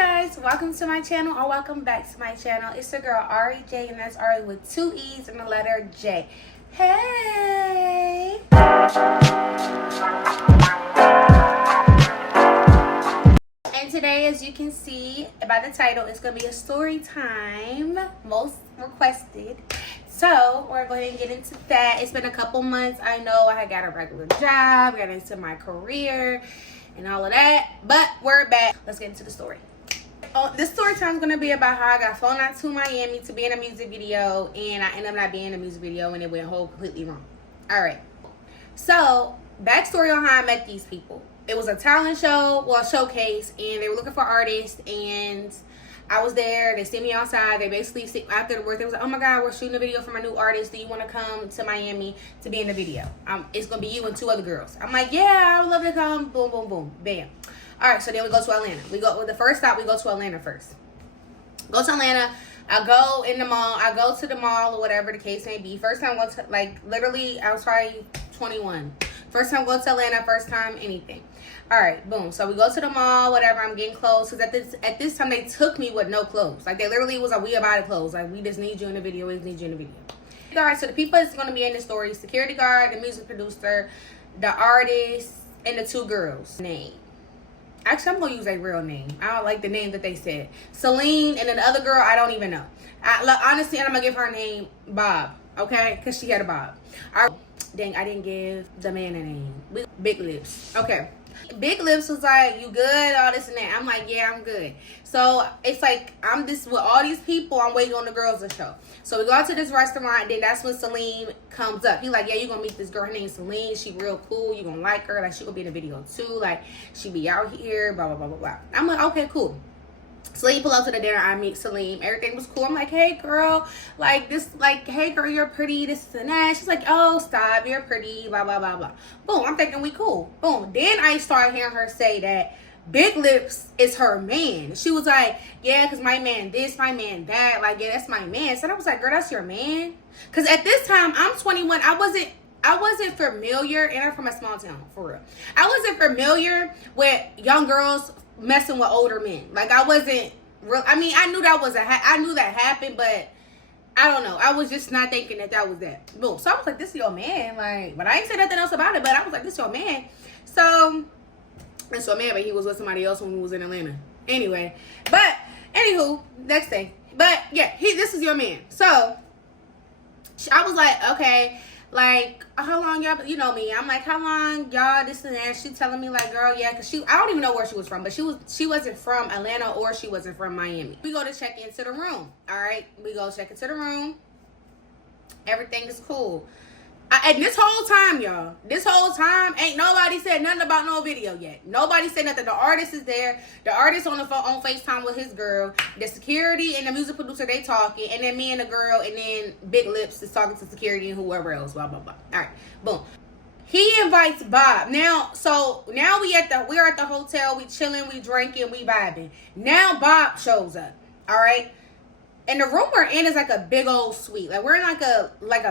guys, welcome to my channel or welcome back to my channel. It's your girl Ari J, and that's Ari with 2 E's and the letter J. Hey! And today, as you can see by the title, it's going to be a story time, most requested. So we're going to get into that. It's been a couple months. I know I got a regular job, got into my career and all of that, but we're back. Let's get into the story. This story time is going to be about how I got flown out to Miami to be in a music video, and I ended up not being in a music video, and it went whole completely wrong. All right. So, backstory on how I met these people. It was a talent show, well, showcase, and they were looking for artists, and I was there. They sent me outside. They basically, after the work, they was like, oh my God, we're shooting a video for my new artist. Do you want to come to Miami to be in the video? It's going to be you and 2 other girls. I'm like, yeah, I would love to come. Boom, boom, boom. Bam. All right, so then we go to Atlanta. We go with the first stop. We go to Atlanta first. Go to Atlanta. I go in the mall. I go to the mall or whatever the case may be. First time I go to, like, literally, I was probably 21. First time go to Atlanta. First time anything. All right, boom. So we go to the mall, whatever. I'm getting clothes because at this time they took me with no clothes. Like, they literally was like, we about to clothes. Like, we just need you in the video. We just need you in the video. All right, so the people that's going to be in the story: security guard, the music producer, the artist, and the 2 girls. Name. Actually, I'm going to use a real name. I don't like the name that they said. Celine, and then the other girl, I don't even know. Honestly, and I'm going to give her name Bob, okay? Because she had a Bob. Dang, I didn't give the man a name. Big Lips. Okay. Big Lips was like, you good? All this and that. I'm like, yeah, I'm good. So, it's like, I'm just with all these people. I'm waiting on the girls to show. So, we go out to this restaurant. Then that's when Celine comes up. He's like, yeah, you're going to meet this girl. Her name's Celine. She real cool. You're going to like her. Like, she going to be in the video, too. Like, she be out here. Blah, blah, blah, blah, blah. I'm like, okay, cool. Celine pull up to the dinner. I meet Celine. Everything was cool. I'm like, hey, girl. Like, hey, girl, you're pretty. This and that. She's like, oh, stop. You're pretty. Blah, blah, blah, blah. Boom. I'm thinking we cool. Boom. Then I started hearing her say that Big Lips is her man. She was like, yeah, because my man this, my man that. Like, yeah, that's my man. So I was like, girl, that's your man? Because at this time, I'm 21. I wasn't familiar, and I'm from a small town, for real. I wasn't familiar with young girls messing with older men. Like, I wasn't real. I mean, I knew that was I knew that happened, but I don't know. I was just not thinking that was that. Boom. So I was like, this is your man. Like, but I ain't say nothing else about it, but I was like, this is your man. So, that's your man, but he was with somebody else when we was in Atlanta. Anyway, but, anywho, next thing. But, yeah, this is your man. So, I was like, okay, like, how long y'all, you know me, I'm like, how long y'all, this and that. She telling me, like, girl, yeah, because I don't even know where she was from, but she wasn't from Atlanta, or she wasn't from Miami. We go to check into the room. All right, we go check into the room. Everything is cool. And this whole time, y'all, ain't nobody said nothing about no video yet. Nobody said nothing. The artist is there. The artist on the phone, on FaceTime with his girl. The security and the music producer, they talking. And then me and the girl, and then Big Lips is talking to security and whoever else, blah, blah, blah. All right, boom. He invites Bob. Now we're at the hotel. We chilling, we drinking, we vibing. Now Bob shows up, all right? And the room we're in is like a big old suite. Like, we're in like a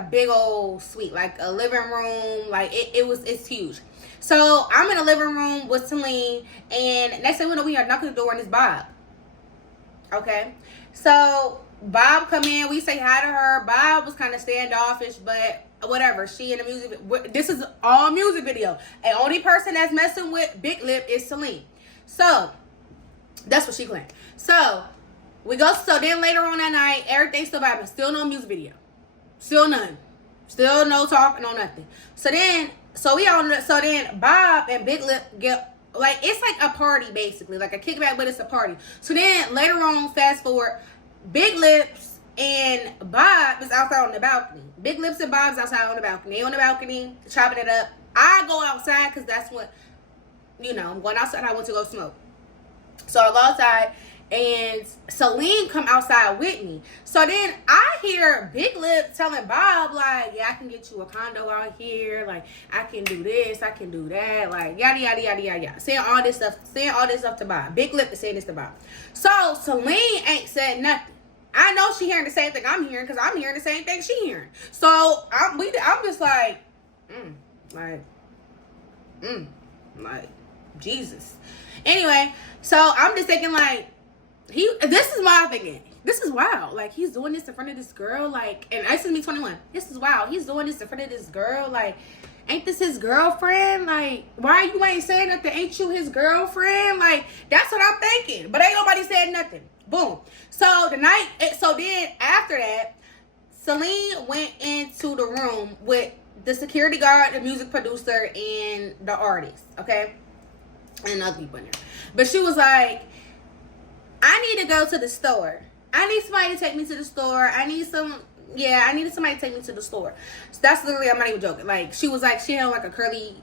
big old suite, like a living room. Like, it's huge. So I'm in a living room with Celine, and next thing we know, we are knocking the door, and it's Bob. Okay, so Bob come in. We say hi to her. Bob was kind of standoffish, but whatever. She in the music. This is all music video. And only person that's messing with Big Lip is Celine. So that's what she claimed. So we go, so then later on that night, everything's still vibing. Still no music video. Still none. Still no talk, no nothing. So then Bob and Big Lip get, like, it's like a party basically. Like a kickback, but it's a party. So then later on, fast forward, Big Lips and Bob is outside on the balcony. Big Lips and Bob's outside on the balcony. They on the balcony, chopping it up. I go outside because that's what, I'm going outside. I went to go smoke. So I go outside, and Celine come outside with me. So then I hear Big Lip telling Bob, like, yeah, I can get you a condo out here. Like, I can do this, I can do that. Like, yada, yada, yada, yada, yada. Saying all this stuff to Bob. Big Lip is saying this to Bob. So Celine ain't said nothing. I know she hearing the same thing I'm hearing, because I'm hearing the same thing she hearing. So I'm just like, like, Jesus. Anyway, so I'm just thinking, like, this is my thinking. This is wild. Like, he's doing this in front of this girl. Like, and this is me 21. This is wild. He's doing this in front of this girl. Like, ain't this his girlfriend? Like, why you ain't saying nothing? Ain't you his girlfriend? Like, that's what I'm thinking. But ain't nobody said nothing. Boom. So then after that, Celine went into the room with the security guard, the music producer, and the artist. Okay, and other people in there. But she was like, I need to go to the store. I need somebody to take me to the store. I needed somebody to take me to the store. So that's literally, I'm not even joking. Like, she was like, she had like a curly,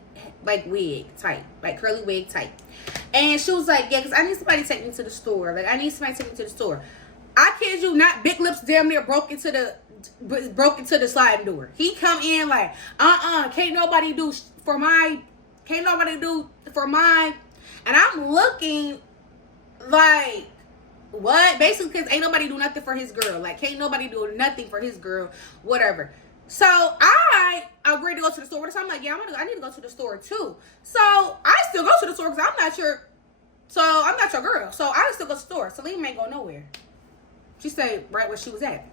like, wig type. Like, curly wig type. And she was like, yeah, because I need somebody to take me to the store. Like, I need somebody to take me to the store. I kid you not, Big Lips damn near broke into the sliding door. He come in like, can't nobody do for mine. And I'm looking like, what? Basically, because ain't nobody do nothing for his girl. Like, can't nobody do nothing for his girl, whatever. So I agreed to go to the store. So I'm like, yeah, I need to go to the store too. So I still go to the store because I'm not your girl. So I still go to the store. Celine ain't go nowhere. She stayed right where she was at.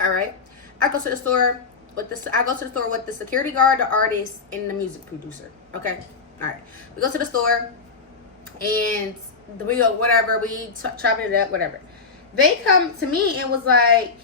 All right. I go to the store with the security guard, the artist, and the music producer. Okay. All right. We go to the store, and we go, whatever, we chopping it up, whatever. They come to me and was like,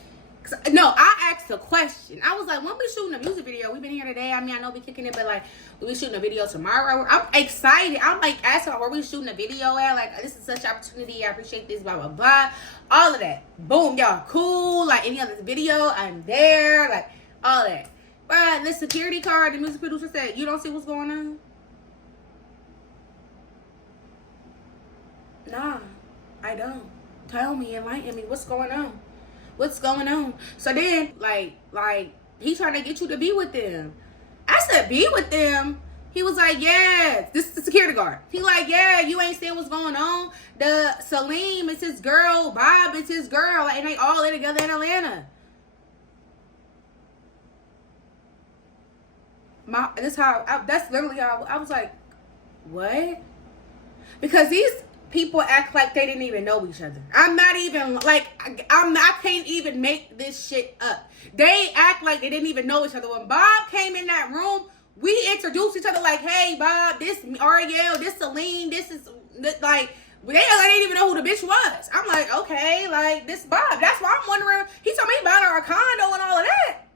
no, I asked a question. I was like, when we shooting a music video? We've been here today. I mean, I know we kicking it, but like, we shooting a video tomorrow. I'm excited. I'm like asking where we shooting a video at. Like, this is such an opportunity. I appreciate this, blah, blah, blah. All of that. Boom, y'all cool. Like, any other video, I'm there. Like, all that. But the security guard, the music producer said, you don't see what's going on? Nah, I don't. Tell me, enlighten me. What's going on? What's going on? So then, like, he trying to get you to be with them. I said, be with them? He was like, yeah. This is the security guard. He like, yeah, you ain't seeing what's going on. The Salim is his girl. Bob is his girl. And they all in together in Atlanta. That's literally how I was like, what? Because these people act like they didn't even know each other. I'm not even, like, I can't even make this shit up. They act like they didn't even know each other. When Bob came in that room, we introduced each other like, hey, Bob, this Ariel, this Celine, this is, like, they didn't even know who the bitch was. I'm like, okay, like, this Bob. That's why I'm wondering. He told me about our condo and all of that.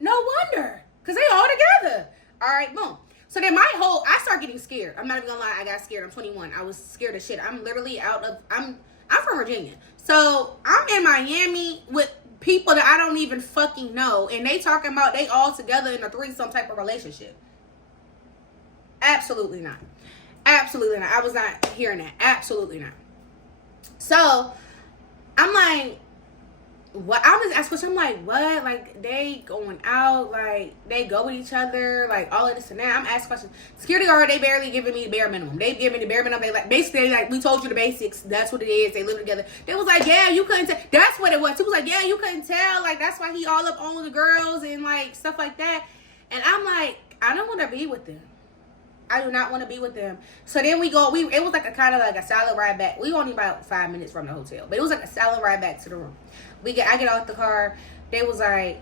No wonder. Because they all together. All right, boom. So then I start getting scared. I'm not even gonna lie, I got scared. I'm 21. I was scared as shit. I'm literally I'm from Virginia. So I'm in Miami with people that I don't even fucking know. And they talking about they all together in a threesome type of relationship. Absolutely not. Absolutely not. I was not hearing that. Absolutely not. So I'm like, what? I was asking questions. I'm like, what? Like, they going out, like, they go with each other, like, all of this and that. I'm asking questions. Security guard, they barely giving me the bare minimum. They give me the bare minimum. They like, basically, like, we told you the basics. That's what it is. They live together. They was like, yeah, you couldn't tell. That's what it was. He was like, yeah, you couldn't tell. Like, that's why he all up on the girls and, like, stuff like that. And I'm like, I don't want to be with them. I do not want to be with them. So then it was like a kind of like a solid ride back. We only about 5 minutes from the hotel, but it was like a solid ride back to the room. I get out the car. They was like,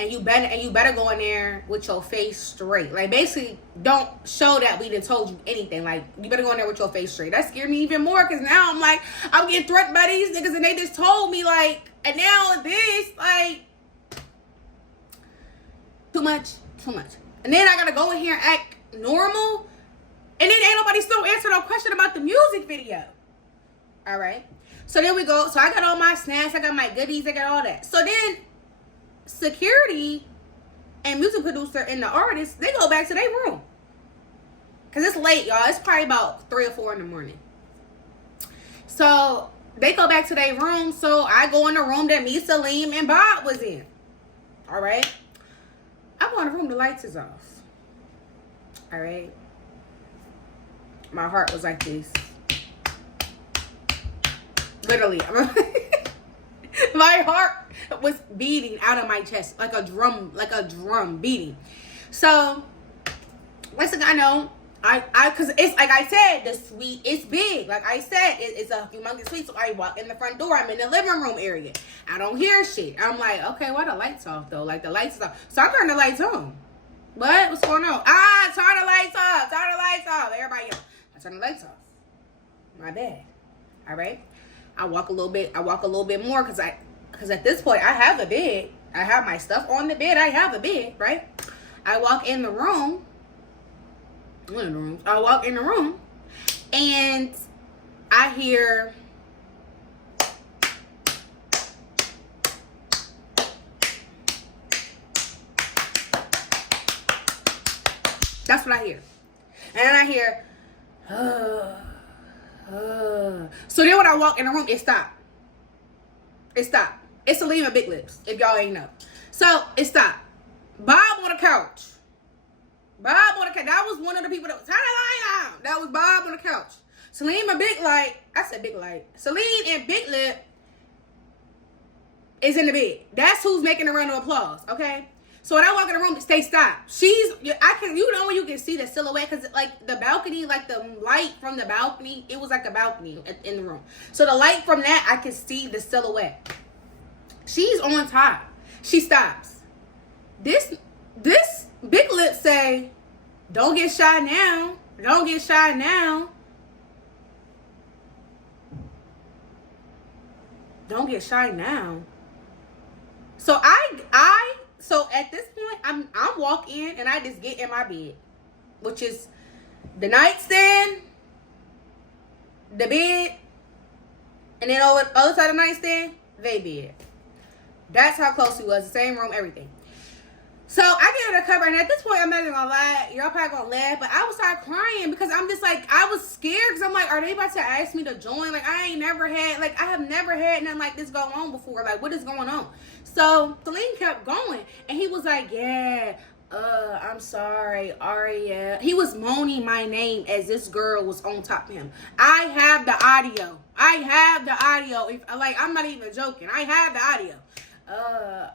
and you better go in there with your face straight. Like, basically, don't show that we done told you anything. Like, you better go in there with your face straight. That scared me even more, because now I'm like, I'm getting threatened by these niggas, and they just told me, like, and now this, like, too much. And then I gotta go in here and act normal, and then ain't nobody still answer no question about the music video. All right. So then we go. So I got all my snacks. I got my goodies. I got all that. So then security and music producer and the artist, they go back to their room. Because it's late, y'all. It's probably about 3 or 4 in the morning. So they go back to their room. So I go in the room that me, Salim, and Bob was in. All right. I go in the room. The lights is off. All right. My heart was like this. Literally. My heart was beating out of my chest like a drum beating. So, next thing I know, Cause it's like I said, the suite is big. Like I said, it's a humongous suite. So I walk in the front door. I'm in the living room area. I don't hear shit. I'm like, okay, why the lights off though? Like the lights is off. So I turn the lights on. What's going on? Turn the lights off. Turn the lights off. Everybody else. I turn the lights off. My bad. All right. I walk a little bit more because at this point I have a bed. I have my stuff on the bed. I have a bed, right? I walk in the room. One of the rooms. I walk in the room and I hear that's what I hear. And then I hear so then when I walk in the room, it stopped. It's Celine with big lips, if y'all ain't know. So it stopped. Bob on the couch. That was one of the people that was turn the light on. That was Bob on the couch. Celine and Big Light. I said Big Light. Celine and Big Lip is in the bed. That's who's making the round of applause. Okay. So when I walk in the room, stay stopped. You know when you can see the silhouette, because like the balcony, like the light from the balcony, it was like a balcony in the room. So the light from that, I can see the silhouette. She's on top. She stops. This Big Lip say, don't get shy now. Don't get shy now. Don't get shy now. So so at this point, I'm walking and I just get in my bed, which is the nightstand, the bed, and then on the other side of the nightstand, they bed. That's how close we was. The same room, everything. So I get in the cupboard, and at this point, I'm not even gonna lie. Y'all probably gonna laugh, but I would start crying because I'm just like, I was scared because I'm like, are they about to ask me to join? Like, I have never had nothing like this go on before. Like, what is going on? So Celine kept going, and he was like, yeah, I'm sorry, Ariee. He was moaning my name as this girl was on top of him. I have the audio. If I'm not even joking. I have the audio.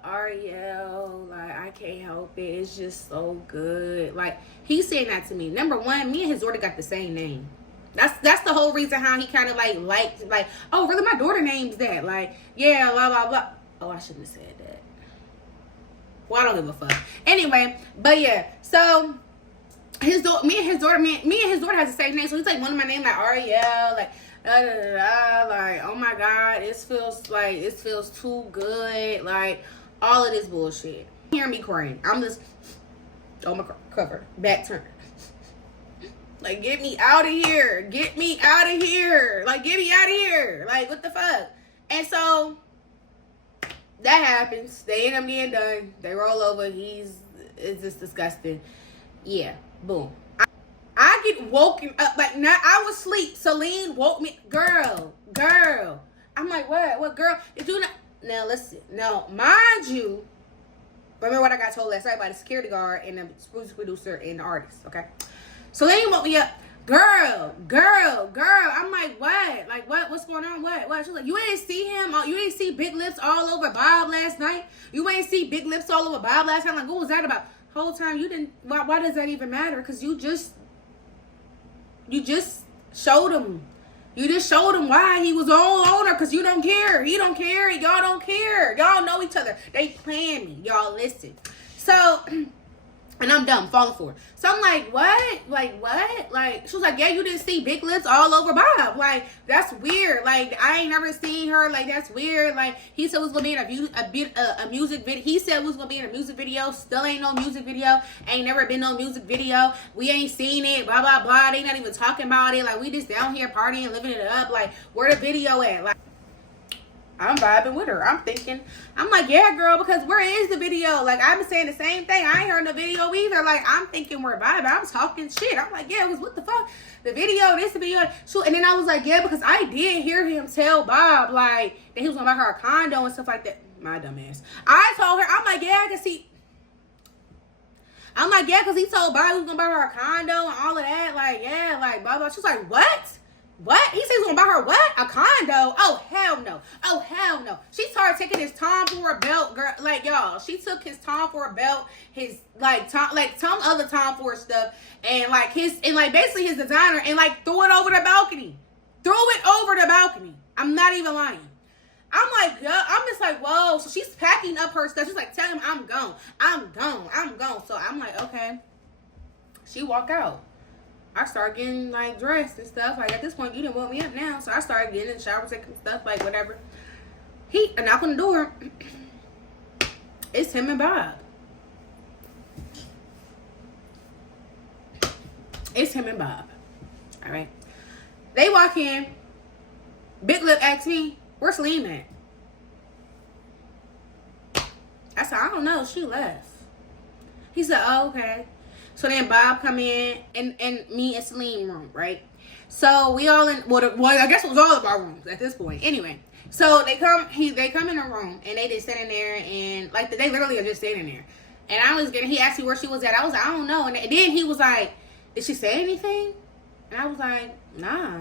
Ariel, like, I can't help it. It's just so good. Like, he's saying that to me. Number one, me and his daughter got the same name. That's the whole reason how he kind of liked, oh, really, my daughter name's that. Like, yeah, blah, blah, blah. Oh, I shouldn't have said that. Well, I don't give a fuck. Anyway, but yeah, so me and his daughter has the same name. So he's like one of my name, like Ariel, like, like, oh my God, this feels too good. Like, all of this bullshit. Hear me crying. I'm just on my cover, back turned. Like, get me out of here. Get me out of here. Like, get me out of here. Like, what the fuck? And so that happens. They end up getting done. They roll over. It's just disgusting. Yeah. Boom. I get woken up, like, now I was asleep. Celine woke me. Girl. I'm like, what girl? Did you not? Now listen. Now, mind you, remember what I got told last night by the security guard and the music producer and the artist, okay? Celine woke me up. Girl. I'm like, what? Like, what's going on? What? She's like, you ain't see him? You ain't see Big Lips all over Bob last night? You ain't see Big Lips all over Bob last night? I'm like, what was that about? Whole time you didn't. Why does that even matter? Because you just showed him. You just showed him why he was all on her, because you don't care. He don't care. Y'all don't care. Y'all know each other. They playing me. Y'all listen. So, and I'm dumb, falling for it. So I'm like, what? Like, what? Like, she was like, yeah, you didn't see Big Lips all over Bob. Like, that's weird. Like, I ain't never seen her. Like, that's weird. Like, he said it was going to be in a music video. He said it was going to be in a music video. Still ain't no music video. Ain't never been no music video. We ain't seen it. Blah, blah, blah. They not even talking about it. Like, we just down here partying, living it up. Like, where the video at? Like, I'm vibing with her. I'm like, yeah, girl, because where is the video? Like, I've been saying the same thing. I ain't heard the video either. Like, I'm thinking we're vibing. I'm talking shit. I'm like, yeah, what the fuck? The video, this, the video. So, and then I was like, yeah, because I did hear him tell Bob, like, that he was going to buy her a condo and stuff like that. My dumb ass. I told her, I'm like, yeah, because he told Bob he was going to buy her a condo and all of that. Like, yeah, like, blah, blah. She was like, what? What? He said he's gonna buy her what? A condo? Oh hell no. Oh hell no. She started taking his Tom Ford belt, girl. Like y'all, she took his Tom Ford belt, his some other Tom Ford stuff, and like basically his designer, and like threw it over the balcony. Threw it over the balcony. I'm not even lying. I'm like, yeah, I'm just like, whoa. So she's packing up her stuff. She's like, tell him I'm gone. I'm gone. I'm gone. So I'm like, okay. She walk out. I start getting like dressed and stuff. Like at this point, you didn't woke me up now. So I started getting in the shower, taking stuff, like whatever. He knock on the door. It's him and Bob. It's him and Bob. All right. They walk in. Big Lip asks me, where's Celine at? I said, I don't know. She left. He said, oh, okay. So then Bob come in and me and Celine room, right? So we all in, well, I guess it was all of our rooms at this point. Anyway, so they come in the room and they just sitting there and like they literally are just sitting there. And he asked me where she was at. I was like, I don't know. And then he was like, did she say anything? And I was like, nah.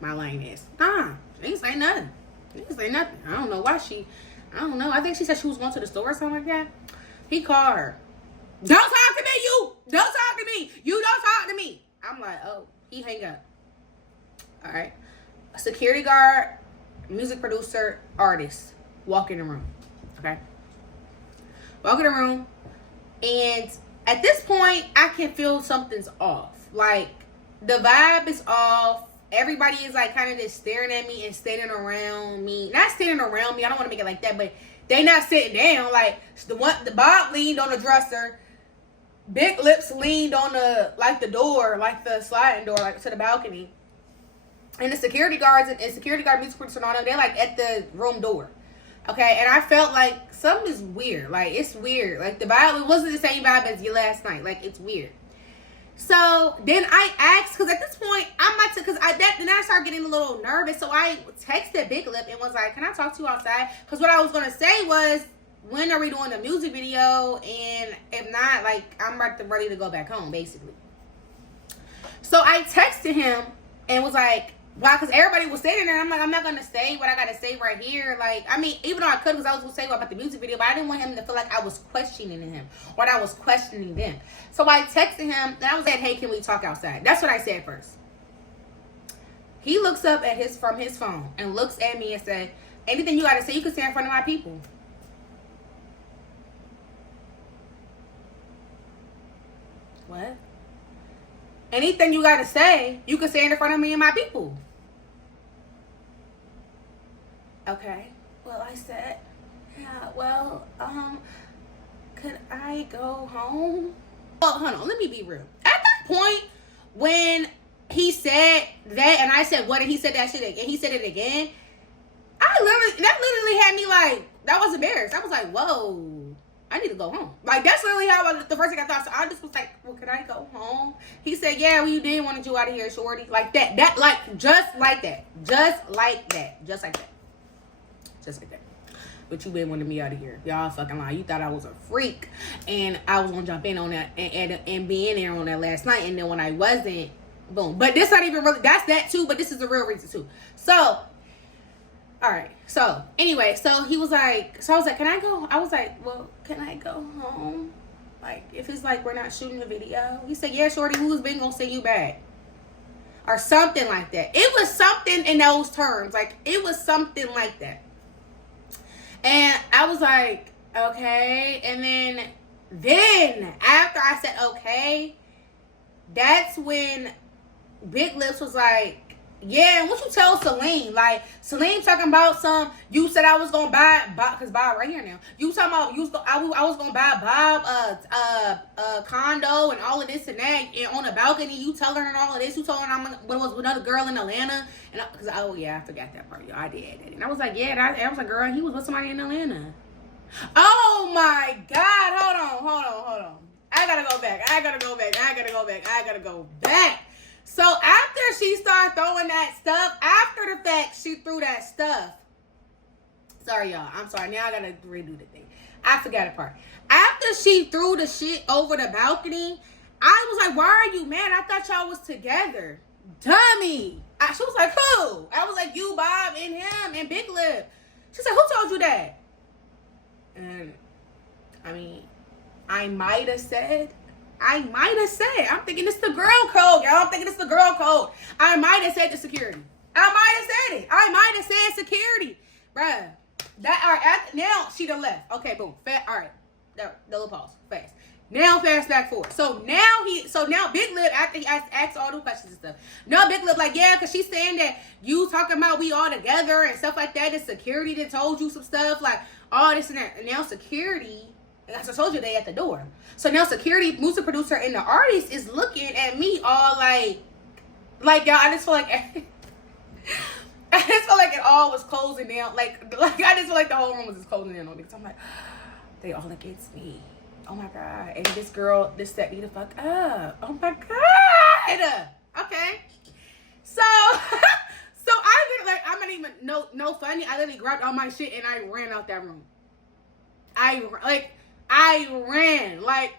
My lame ass. Nah. She didn't say nothing. She didn't say nothing. I don't know why I don't know. I think she said she was going to the store or something like that. He called her. Don't talk to me, you! Don't talk to me! You don't talk to me! I'm like, oh, he hang up. All right. A security guard, music producer, artist walk in the room. Okay? Walk in the room. And at this point, I can feel something's off. Like, the vibe is off. Everybody is like kind of just staring at me and standing around me. Not standing around me. I don't want to make it like that, but they not sitting down. Like the Bob leaned on the dresser. Big Lips leaned on the door, like the sliding door, like to the balcony. And the security guards and security guard music producer and all them, they're like at the room door. Okay, and I felt like something is weird. Like it's weird. Like the vibe, it wasn't the same vibe as you last night. Like it's weird. So then I asked, because at this point then I started getting a little nervous. So I texted Big Lip and was like, "Can I talk to you outside?" Because what I was gonna say was, when are we doing the music video? And if not, like I'm ready to go back home, basically. So I texted him and was like, "Why?" Because everybody was sitting there. I'm like, I'm not gonna say what I gotta say right here. Like, I mean, even though I could, because I was gonna say about the music video, but I didn't want him to feel like I was questioning him or that I was questioning them. So I texted him and I was like, "Hey, can we talk outside?" That's what I said first. He looks up from his phone and looks at me and said, "Anything you gotta say, you can say in front of my people." What? Anything you gotta say, you can say in front of me and my people. Okay. Well, I said, yeah, well, could I go home? Well, hold on, let me be real. At that point, when he said that, and I said what, and he said that shit, and he said it again, that literally had me like, that was embarrassed. I was like, whoa, I need to go home. Like, that's literally the first thing I thought. So I just was like, well, can I go home? He said, yeah, well, you did want you out of here, shorty. Like that, just like that. Just like that. Just like that. Just like that. But you been wanting me out of here. Y'all fucking lie. You thought I was a freak. And I was going to jump in on that and be in there on that last night. And then when I wasn't, boom. But this not even really, that's that too. But this is the real reason too. So, all right. So, anyway. So, he was like, so I was like, can I go? I was like, well, can I go home? Like, if it's like we're not shooting a video. He said, yeah, shorty, who's been going to send you back? Or something like that. It was something in those terms. Like, it was something like that. And I was like, okay. And then after I said okay, that's when Big Lips was like, yeah, what you tell Celine? Like, Celine talking about you said I was going to buy, because Bob right here now. You talking about, I was going to buy Bob a condo and all of this and that. And on the balcony, you telling her all of this. You told her what was with another girl in Atlanta. And oh, yeah, I forgot that part. Y'all, I did that. And I was like, yeah, I was like, girl, he was with somebody in Atlanta. Oh, my God. Hold on. I got to go back. So after she started throwing that stuff, after the fact, she threw that stuff. Sorry, y'all. I'm sorry. Now I got to redo the thing. I forgot a part. After she threw the shit over the balcony, I was like, why are you mad? I thought y'all was together. Dummy. She was like, who? I was like, you, Bob, and him, and Big Lip. She said, who told you that? And, I mean, I might have said, I'm thinking it's the girl code, y'all. I'm thinking it's the girl code. I might have said the security. I might have said it. I might have said security. Bruh. Now she done left. Okay, boom. All right. The little pause. Fast. Now fast back forward. So now Big Lip, after he asked all the questions and stuff. Now Big Lip like, yeah, because she's saying that you talking about we all together and stuff like that. The security that told you some stuff, like all this and that. And now security, as I told you, they at the door. So now security, music producer, and the artist is looking at me all like y'all, I just feel like I just feel like it all was closing down. Like I just feel like the whole room was just closing in on me. So I'm like, they all against me. Oh my God. And this girl, this set me the fuck up. Oh my God. Okay. So I'm not even no funny. I literally grabbed all my shit and I ran out that room. I ran. Like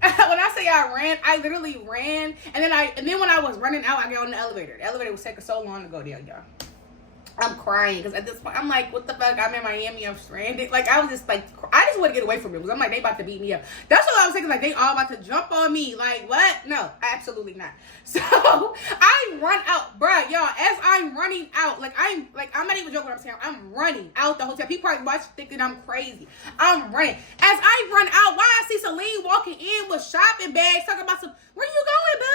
when I say I ran, I literally ran. And then when I was running out, I got on the elevator. The elevator was taking so long to go there, y'all. I'm crying because at this point, I'm like, what the fuck? I'm in Miami. I'm stranded. Like, I was just like, I just want to get away from it because I'm like, they about to beat me up. That's what I was thinking. Like, they all about to jump on me. Like, what? No, absolutely not. So I run out, bruh, y'all. As I'm running out, I'm not even joking what I'm saying. I'm running out the hotel. People probably watch thinking I'm crazy. I'm running. As I run out, why I see Celine walking in with shopping bags, talking about where you going, boo?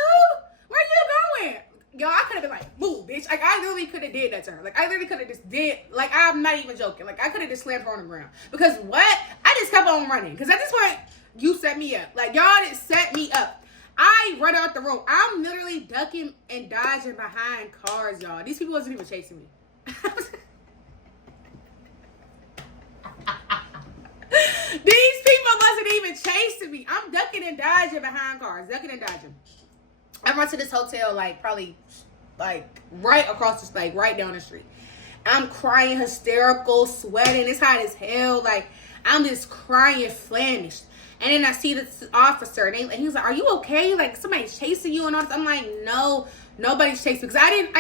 Where you going? Y'all, I could have been like, move, bitch. Like, I literally could have did that to her. Like, I literally could have just did, like, I'm not even joking. Like, I could have just slammed her on the ground. Because what? I just kept on running. Because at this point, you set me up. Like, y'all didn't set me up. I run out the room. I'm literally ducking and dodging behind cars, y'all. These people wasn't even chasing me. These people wasn't even chasing me. I'm ducking and dodging behind cars. Ducking and dodging. I run to this hotel, like, probably, like, right across the, like, right down the street. I'm crying, hysterical, sweating. It's hot as hell. Like, I'm just crying, famished. And then I see this officer, and he was like, are you okay? Like, somebody's chasing you and all this. I'm like, no, nobody's chasing me. Because I didn't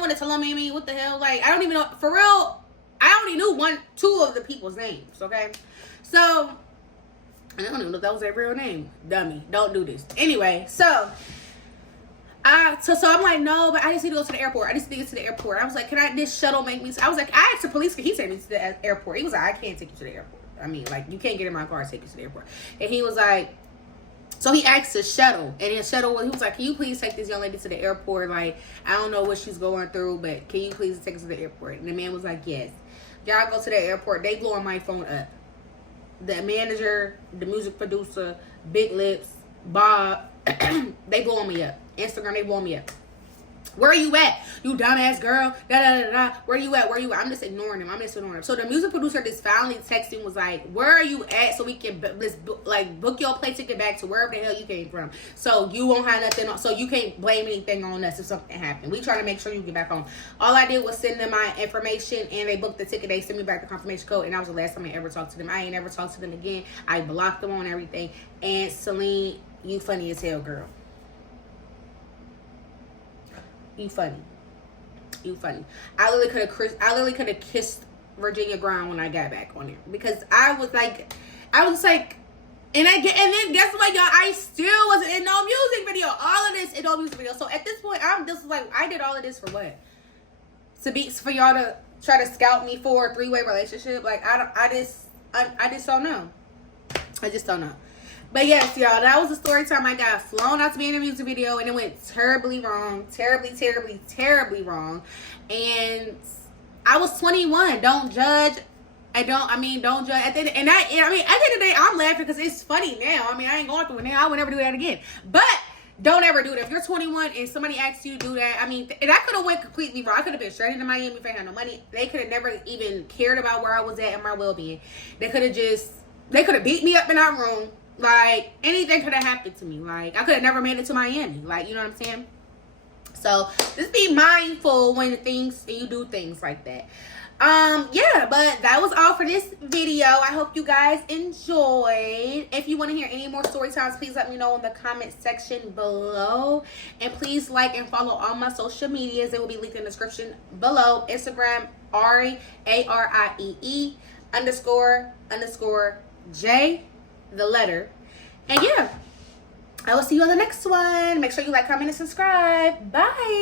want to tell him, I mean, what the hell? Like, I don't even know. For real, I only knew two of the people's names, okay? So, I don't even know if that was their real name. Dummy. Don't do this. Anyway, so I'm like, no, but I just need to go to the airport. I just need to get to the airport. I was like, this shuttle make me? I was like, I asked the police, can he take me to the airport? He was like, I can't take you to the airport. I mean, like, you can't get in my car and take you to the airport. And he was like, so he asked the shuttle. And the shuttle, he was like, can you please take this young lady to the airport? Like, I don't know what she's going through, but can you please take us to the airport? And the man was like, yes. Y'all go to the airport. They blowing my phone up. The manager, the music producer, Big Lips, Bob, they blowing me up. Instagram, they blowing me up. Where are you at? You dumbass girl. Da da da da. Where you at? I'm just ignoring him. So the music producer just finally texting was like, where are you at? So we can book your plane ticket back to wherever the hell you came from. So you won't have nothing on. So you can't blame anything on us if something happened. We try to make sure you get back home. All I did was send them my information and they booked the ticket. They sent me back the confirmation code, and that was the last time I ever talked to them. I ain't never talked to them again. I blocked them on everything. And Celine, you funny as hell, girl. You funny. I literally could have kissed Virginia ground when I got back on there, because I was like, and then guess what, y'all? I still wasn't in no music video. All of this in no music video. So at this point, I'm just like, I did all of this for what? For y'all to try to scout me for a 3-way relationship? Like, I just don't know. I just don't know. But yes, y'all, that was the story time. I got flown out to be in a music video, and it went terribly wrong. Terribly wrong. And I was 21. Don't judge. Don't judge. At the end of the day, I'm laughing because it's funny now. I mean, I ain't going through it now. I would never do that again. But don't ever do that. If you're 21 and somebody asks you to do that, and I could have went completely wrong. I could have been straight into Miami if I had no money. They could have never even cared about where I was at and my well-being. They could have beat me up in our room. Like, anything could have happened to me. Like, I could have never made it to Miami. Like, you know what I'm saying? So, just be mindful when you do things like that. Yeah, but that was all for this video. I hope you guys enjoyed. If you want to hear any more story times, please let me know in the comment section below. And please like and follow all my social medias. It will be linked in the description below. Instagram, Ari, ARIEE __ J, the letter. And yeah, I will see you on the next one. Make sure you like, comment, and subscribe. Bye.